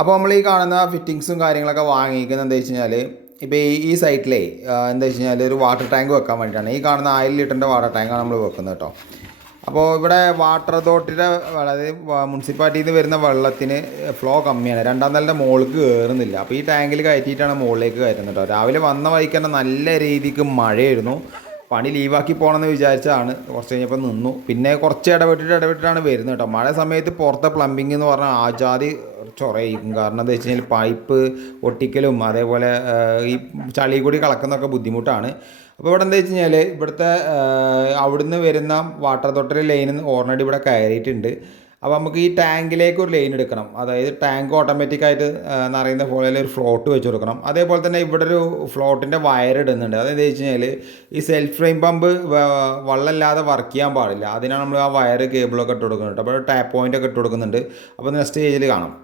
അപ്പോൾ നമ്മൾ ഈ കാണുന്ന ഫിറ്റിങ്സും കാര്യങ്ങളൊക്കെ വാങ്ങിക്കുന്നത് എന്താ വെച്ച് കഴിഞ്ഞാൽ ഇപ്പോൾ ഈ സൈറ്റിലേ എന്താ വെച്ച് കഴിഞ്ഞാൽ ഒരു വാട്ടർ ടാങ്ക് വെക്കാൻ വേണ്ടിയിട്ടാണ്. ഈ കാണുന്ന 1000 ലിറ്ററിൻ്റെ വാട്ടർ ടാങ്കാണ് നമ്മൾ വെക്കുന്നത് കേട്ടോ. അപ്പോൾ ഇവിടെ വാട്ടർ അതോറിറ്റിയുടെ അതായത് മുനിസിപ്പാലിറ്റിയിൽ നിന്ന് വരുന്ന വെള്ളത്തിന് ഫ്ലോ കമ്മിയാണ്, രണ്ടാം നിലയുടെ മുകളിലേക്ക് കയറുന്നില്ല. അപ്പോൾ ഈ ടാങ്കിൽ കയറ്റിയിട്ടാണ് മുകളിലേക്ക് കയറ്റുന്നത് കേട്ടോ. രാവിലെ വന്ന വഴിക്ക് തന്നെ നല്ല രീതിക്ക് മഴയായിരുന്നു. പണി ലീവാക്കി പോകണമെന്ന് വിചാരിച്ചതാണ്, കുറച്ച് കഴിഞ്ഞപ്പോൾ നിന്നു. പിന്നെ കുറച്ച് ഇടവിട്ടിട്ടാണ് വരുന്നത് കേട്ടോ. മഴ സമയത്ത് പുറത്തെ പ്ലംബിംഗ് എന്ന് പറഞ്ഞാൽ ആജാതി ചൊറയായിരിക്കും. കാരണം എന്താ വെച്ച് കഴിഞ്ഞാൽ പൈപ്പ് ഒട്ടിക്കലും അതേപോലെ ഈ ചളി കൂടി കളക്കുന്നതൊക്കെ ബുദ്ധിമുട്ടാണ്. അപ്പോൾ ഇവിടെ എന്താ വെച്ച് കഴിഞ്ഞാൽ ഇവിടുത്തെ അവിടുന്ന് വരുന്ന വാട്ടർ അതോറിറ്റി ലൈൻ ഓൾറെഡി ഇവിടെ കയറിയിട്ടുണ്ട്. അപ്പോൾ നമുക്ക് ഈ ടാങ്കിലേക്ക് ഒരു ലൈൻ എടുക്കണം. അതായത് ടാങ്ക് ഓട്ടോമാറ്റിക്കായിട്ട് നിറയുന്ന പോലെ ഒരു ഫ്ലോട്ട് വെച്ച് കൊടുക്കണം. അതേപോലെ തന്നെ ഇവിടെ ഒരു ഫ്ലോട്ടിൻ്റെ വയർ ഇടുന്നുണ്ട്. അതെന്താ വെച്ച് കഴിഞ്ഞാൽ ഈ സെൽഫ് ഫ്രെയിം പമ്പ് വെള്ളമില്ലാതെ വർക്ക് ചെയ്യാൻ പാടില്ല. അതിനാണ് നമ്മൾ ആ വയർ കേബിളൊക്കെ ഇട്ട് കൊടുക്കുന്നുണ്ട്. അപ്പോൾ ടാപ്പ് പോയിൻ്റൊക്കെ ഇട്ട് കൊടുക്കുന്നുണ്ട്. അപ്പോൾ നെക്സ്റ്റ് സ്റ്റേജിൽ കാണാം.